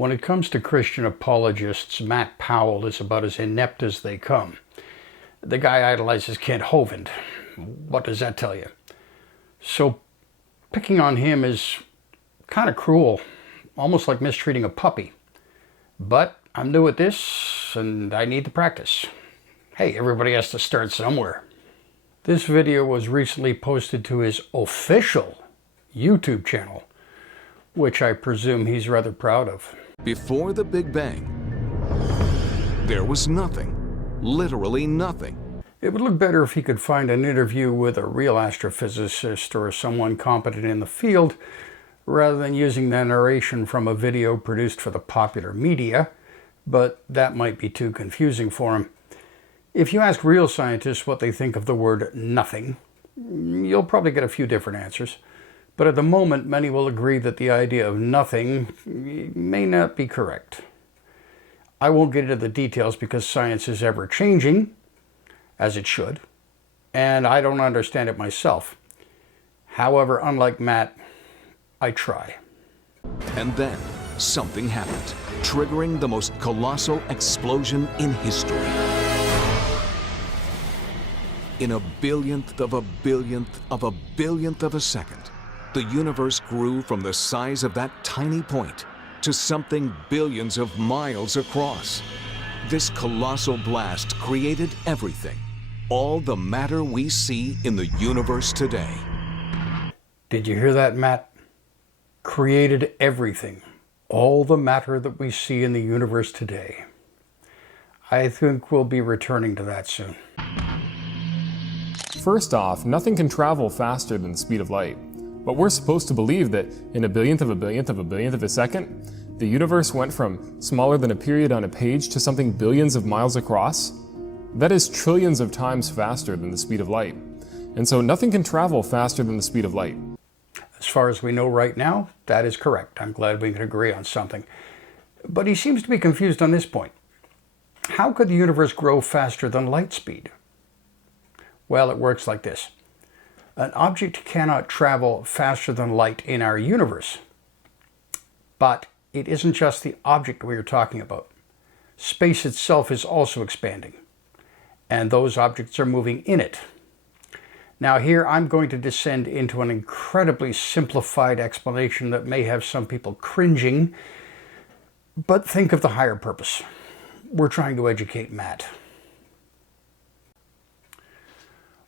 When it comes to Christian apologists, Matt Powell is about as inept as they come. The guy idolizes Kent Hovind. What does that tell you? So picking on him is kind of cruel, almost like mistreating a puppy. But I'm new at this and I need to practice. Hey, everybody has to start somewhere. This video was recently posted to his official YouTube channel, which I presume he's rather proud of. Before the Big Bang, there was nothing, literally nothing. It would look better if he could find an interview with a real astrophysicist or someone competent in the field, rather than using the narration from a video produced for the popular media, but that might be too confusing for him. If you ask real scientists what they think of the word nothing, you'll probably get a few different answers. But at the moment, many will agree that the idea of nothing may not be correct. I won't get into the details because science is ever changing, as it should, and I don't understand it myself. However, unlike Matt, I try. And then something happened, triggering the most colossal explosion in history. In a billionth of a billionth of a billionth of a second, the universe grew from the size of that tiny point to something billions of miles across. This colossal blast created everything, all the matter we see in the universe today. Did you hear that, Matt? Created everything, all the matter that we see in the universe today. I think we'll be returning to that soon. First off, nothing can travel faster than the speed of light. But we're supposed to believe that in a billionth of a billionth of a billionth of a second, the universe went from smaller than a period on a page to something billions of miles across. That is trillions of times faster than the speed of light. And so nothing can travel faster than the speed of light. As far as we know right now, that is correct. I'm glad we can agree on something. But he seems to be confused on this point. How could the universe grow faster than light speed? Well, it works like this. An object cannot travel faster than light in our universe. But it isn't just the object we are talking about. Space itself is also expanding, and those objects are moving in it. Now here I'm going to descend into an incredibly simplified explanation that may have some people cringing, but think of the higher purpose. We're trying to educate Matt.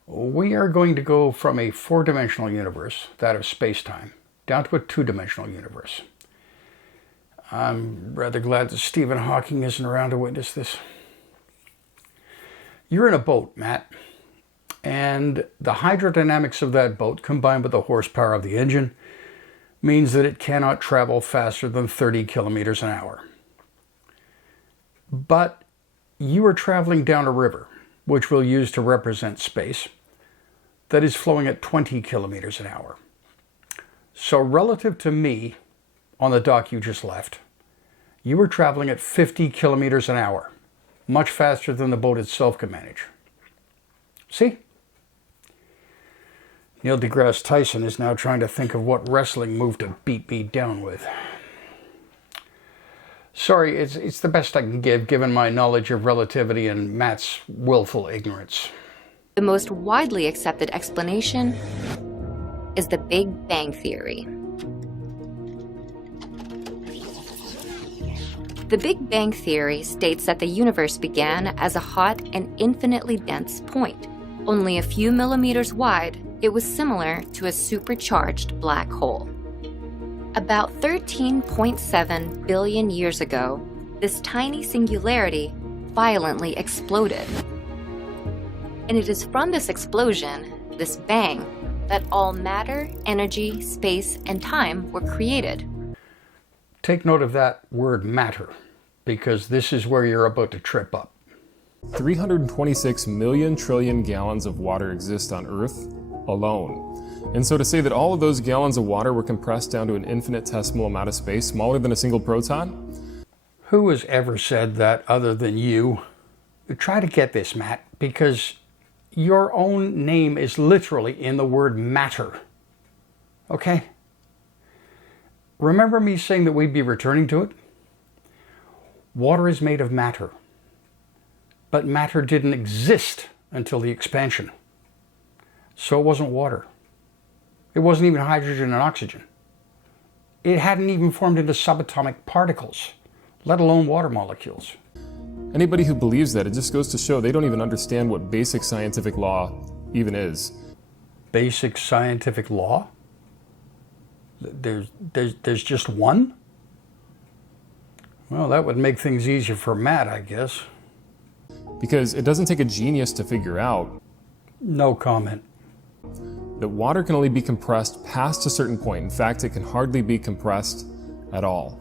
We are going to go from a four-dimensional universe, that of space-time, down to a two-dimensional universe. I'm rather glad that Stephen Hawking isn't around to witness this. You're in a boat, Matt, and the hydrodynamics of that boat, combined with the horsepower of the engine, means that it cannot travel faster than 30 kilometers an hour. But you are traveling down a river, which we'll use to represent space, that is flowing at 20 kilometers an hour. So relative to me, on the dock you just left, you were traveling at 50 kilometers an hour, much faster than the boat itself could manage. See? Neil deGrasse Tyson is now trying to think of what wrestling move to beat me down with. Sorry, it's the best I can give, given my knowledge of relativity and Matt's willful ignorance. The most widely accepted explanation is the Big Bang Theory. The Big Bang Theory states that the universe began as a hot and infinitely dense point. Only a few millimeters wide, it was similar to a supercharged black hole. About 13.7 billion years ago, this tiny singularity violently exploded. And it is from this explosion, this bang, that all matter, energy, space, and time were created. Take note of that word matter, because this is where you're about to trip up. 326 million trillion gallons of water exist on Earth alone. And so to say that all of those gallons of water were compressed down to an infinitesimal amount of space, smaller than a single proton? Who has ever said that other than you? Try to get this, Matt, because your own name is literally in the word matter. Okay? Remember me saying that we'd be returning to it? Water is made of matter, but matter didn't exist until the expansion. So it wasn't water. It wasn't even hydrogen and oxygen. It hadn't even formed into subatomic particles, let alone water molecules. Anybody who believes that, it just goes to show they don't even understand what basic scientific law even is. Basic scientific law? There's just one? Well, that would make things easier for Matt, I guess. Because it doesn't take a genius to figure out No comment. that water can only be compressed past a certain point. In fact, it can hardly be compressed at all.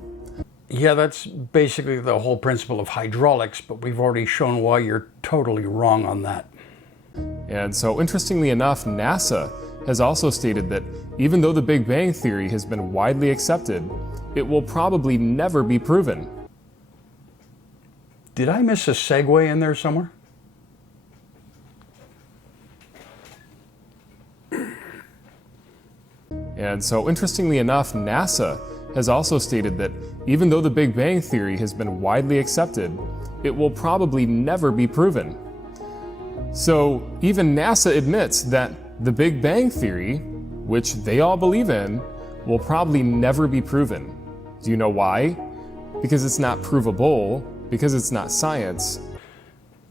Yeah, that's basically the whole principle of hydraulics, but we've already shown why you're totally wrong on that. And so, interestingly enough, NASA has also stated that even though the Big Bang Theory has been widely accepted, it will probably never be proven. Did I miss a segue in there somewhere? And so, interestingly enough, NASA has also stated that even though the Big Bang Theory has been widely accepted, it will probably never be proven. So, even NASA admits that the Big Bang Theory, which they all believe in, will probably never be proven. Do you know why? Because it's not provable, because it's not science.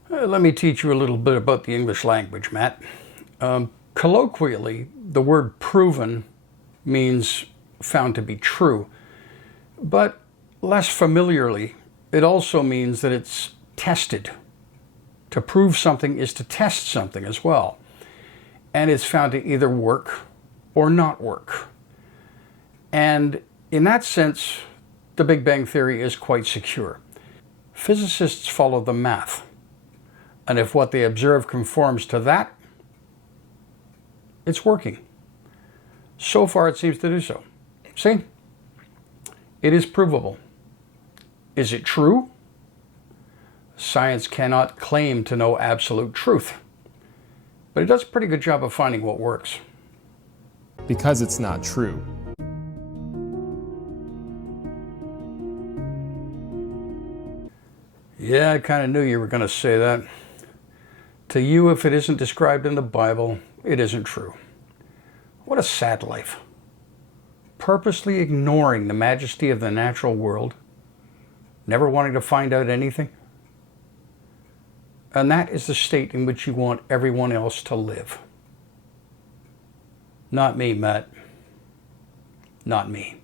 Let me teach you a little bit about the English language, Matt. Colloquially, the word proven means found to be true, but less familiarly, it also means that it's tested. To prove something is to test something as well, and it's found to either work or not work. And in that sense, the Big Bang Theory is quite secure. Physicists follow the math, and if what they observe conforms to that, it's working. So far, it seems to do so. See? It is provable. Is it true? Science cannot claim to know absolute truth, but it does a pretty good job of finding what works. Because it's not true. Yeah, I kind of knew you were going to say that. To you, if it isn't described in the Bible, it isn't true. What a sad life. Purposely ignoring the majesty of the natural world, never wanting to find out anything. And that is the state in which you want everyone else to live. Not me, Matt. Not me.